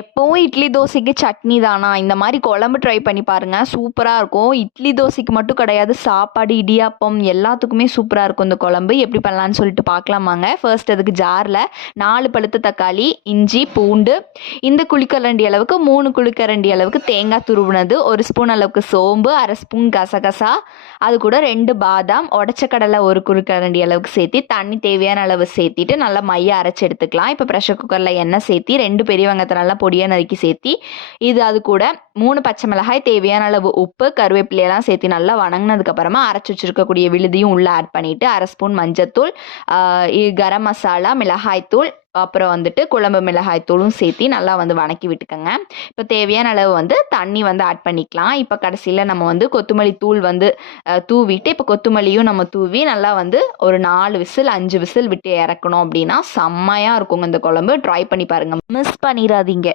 எப்பவும் இட்லி தோசைக்கு சட்னி தானா? இந்த மாதிரி குழம்பு ட்ரை பண்ணி பாருங்க. சூப்பரா இருக்கும். இட்லி தோசைக்கு மட்டும் கிடையாது, சாப்பாடு, இடியாப்பம் எல்லாத்துக்குமே சூப்பரா இருக்கும் இந்த குழம்பு. எப்படி பண்ணலான்னு சொல்லிட்டு பார்க்கலாமாங்க. ஃபர்ஸ்ட் அதுக்கு ஜாரில் 4 பழுத்த தக்காளி, இஞ்சி, பூண்டு, இந்த குழிக்கரண்டி அளவுக்கு 3 குழிக்கரண்டி அளவுக்கு தேங்காய் துருவினது, 1 ஸ்பூன் அளவுக்கு சோம்பு, 1/2 ஸ்பூன் கசகசா, அது கூட 2 பாதாம், உடச்ச கடலை 1 குழிக்கரண்டி அளவுக்கு சேர்த்தி தண்ணி தேவையான அளவு சேர்த்திட்டு நல்லா மைய அரைச்சி எடுத்துக்கலாம். இப்போ ப்ரெஷர் குக்கரில் எண்ணெய் சேர்த்தி 2 பெரிய வெங்காயத்தை நல்லா பொடியாக நறுக்கி சேர்த்தி அது கூட 3 பச்சை மிளகாய், தேவையான அளவு உப்பு, கருவேப்பிலையெல்லாம் சேர்த்து நல்லா வணங்கினதுக்கப்புறமா அரைச்சி வச்சிருக்கக்கூடிய விழுதியும் உள்ளே ஆட் பண்ணிவிட்டு 1/2 ஸ்பூன் மஞ்சத்தூள், கரம் மசாலா, மிளகாய்த்தூள், அப்புறம் வந்துட்டு குழம்பு மிளகாய் தூளும் சேர்த்தி நல்லா வணக்கி விட்டுக்கோங்க. இப்போ தேவையான அளவு தண்ணி ஆட் பண்ணிக்கலாம். இப்போ கடைசியில் நம்ம கொத்தமல்லி தூள் தூவிட்டு இப்போ கொத்தமல்லியும் நம்ம தூவி நல்லா ஒரு 4 விசில் 5 விசில் விட்டு இறக்கணும். அப்படின்னா செம்மையாக இருக்குங்க இந்த குழம்பு. ட்ரை பண்ணி பாருங்கள், மிஸ் பண்ணிடாதீங்க.